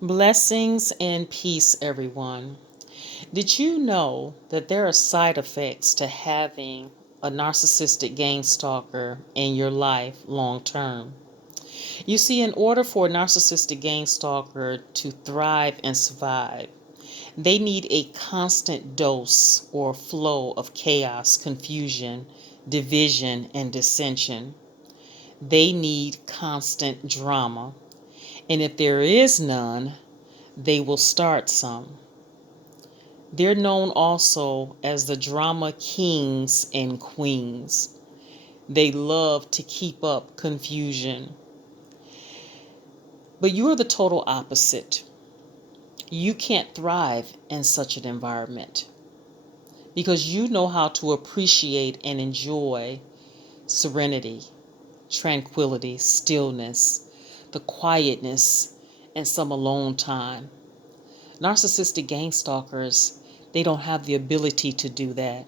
Blessings and peace, everyone. Did you know that there are side effects to having a narcissistic gang stalker in your life long term? You see, in order for a narcissistic gang stalker to thrive and survive, they need a constant dose or flow of chaos, confusion, division, and dissension. They need constant drama. And if there is none, they will start some. They're known also as the drama kings and queens. They love to keep up confusion. But you're the total opposite. You can't thrive in such an environment because you know how to appreciate and enjoy serenity, tranquility, stillness, the quietness, and some alone time. Narcissistic gang stalkers, they don't have the ability to do that.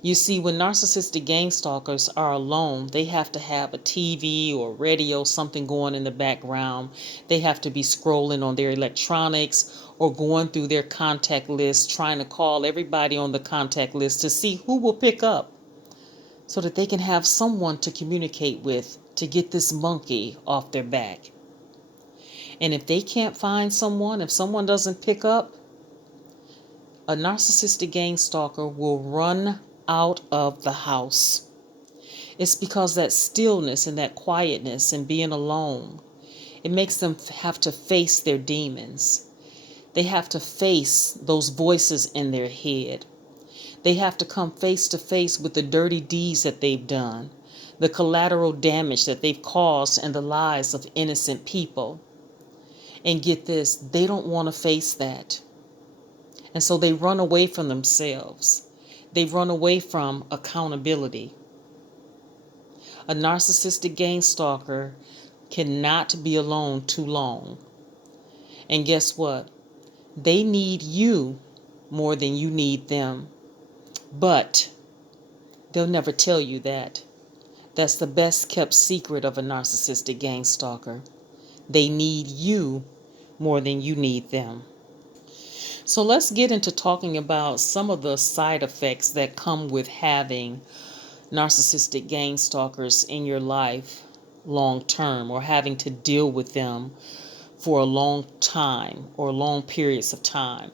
You see, when narcissistic gang stalkers are alone, they have to have a TV or radio, something going in the background. They have to be scrolling on their electronics or going through their contact list, trying to call everybody on the contact list to see who will pick up so that they can have someone to communicate with to get this monkey off their back. And if they can't find someone, if someone doesn't pick up, a narcissistic gang stalker will run out of the house. It's because that stillness and that quietness and being alone, it makes them have to face their demons. They have to face those voices in their head. They have to come face to face with the dirty deeds that they've done, the collateral damage that they've caused in the lives of innocent people. And get this, they don't want to face that. And so they run away from themselves. They run away from accountability. A narcissistic gang stalker cannot be alone too long. And guess what? They need you more than you need them. But they'll never tell you that. That's the best kept secret of a narcissistic gang stalker. They need you more than you need them. So let's get into talking about some of the side effects that come with having narcissistic gang stalkers in your life long term, or having to deal with them for a long time or long periods of time.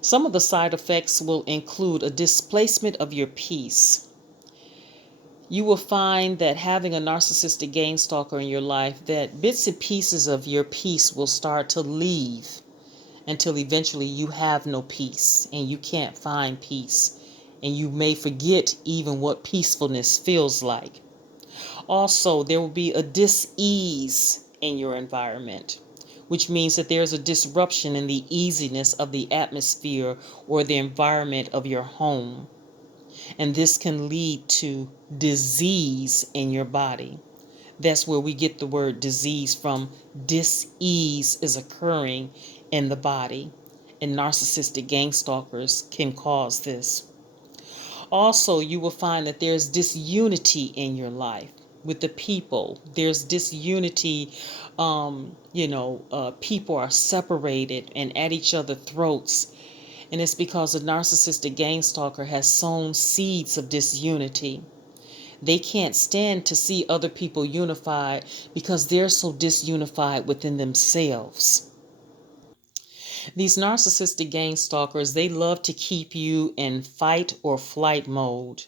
Some of the side effects will include a displacement of your peace. You will find that having a narcissistic gang stalker in your life, that bits and pieces of your peace will start to leave until eventually you have no peace and you can't find peace, and you may forget even what peacefulness feels like. Also, there will be a dis-ease in your environment, which means that there's a disruption in the easiness of the atmosphere or the environment of your home. And this can lead to disease in your body. That's where we get the word disease from. Dis-ease is occurring in the body, and narcissistic gang stalkers can cause this. Also, you will find that there's disunity in your life with the people. There's disunity. People are separated and at each other's throats. And it's because a narcissistic gang stalker has sown seeds of disunity. They can't stand to see other people unified because they're so disunified within themselves. These narcissistic gang stalkers, they love to keep you in fight or flight mode,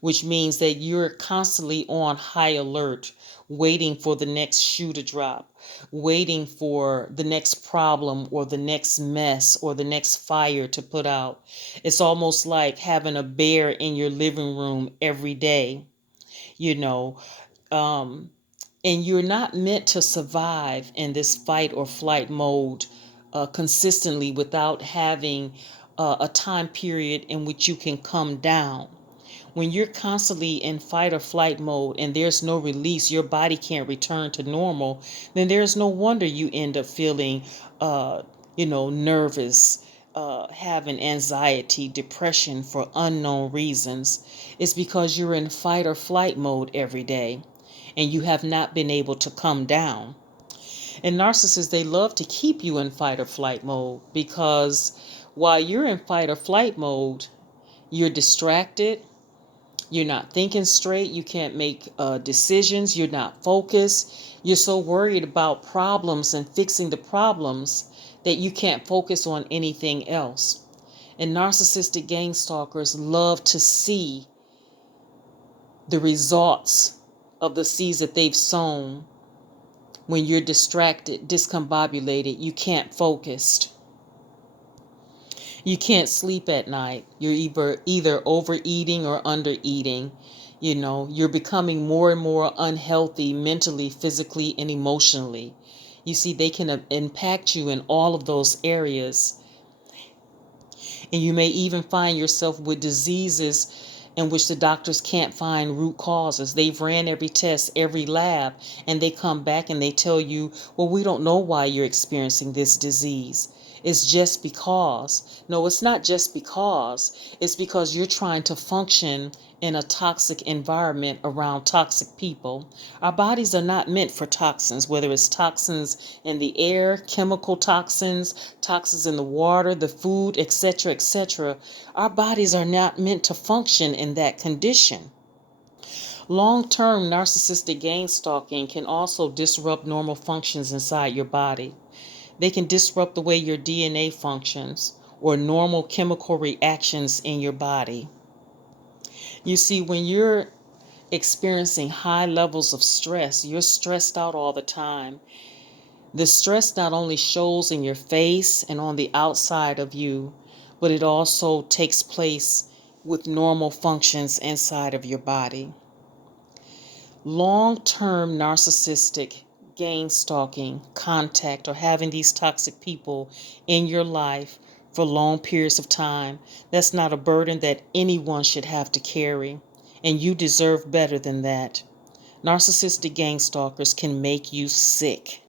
which means that you're constantly on high alert, waiting for the next shoe to drop, waiting for the next problem or the next mess or the next fire to put out. It's almost like having a bear in your living room every day, you know. Um, and you're not meant to survive in this fight or flight mode consistently without having a time period in which you can come down. When you're constantly in fight or flight mode and there's no release, your body can't return to normal, then there's no wonder you end up feeling, nervous, having anxiety, depression for unknown reasons. It's because you're in fight or flight mode every day and you have not been able to come down. And narcissists, they love to keep you in fight or flight mode because while you're in fight or flight mode, you're distracted, you're not thinking straight, you can't make decisions, you're not focused, you're so worried about problems and fixing the problems that you can't focus on anything else. And narcissistic gang stalkers love to see the results of the seeds that they've sown. When you're distracted, discombobulated, you can't focus. You can't sleep at night. You're either overeating or undereating. You're becoming more and more unhealthy mentally, physically, and emotionally. You see, they can impact you in all of those areas. And you may even find yourself with diseases in which the doctors can't find root causes. They've ran every test, every lab, and they come back and they tell you, well, we don't know why you're experiencing this disease. It's just because. No, it's not just because. It's because you're trying to function in a toxic environment around toxic people. Our bodies are not meant for toxins, whether it's toxins in the air, chemical toxins, toxins in the water, the food, etc., etc. Our bodies are not meant to function in that condition. Long-term narcissistic gang stalking can also disrupt normal functions inside your body. They can disrupt the way your DNA functions or normal chemical reactions in your body. You see, when you're experiencing high levels of stress, you're stressed out all the time. The stress not only shows in your face and on the outside of you, but it also takes place with normal functions inside of your body. Long-term narcissistic gang stalking, contact, or having these toxic people in your life for long periods of time, that's not a burden that anyone should have to carry. And you deserve better than that. Narcissistic gang stalkers can make you sick.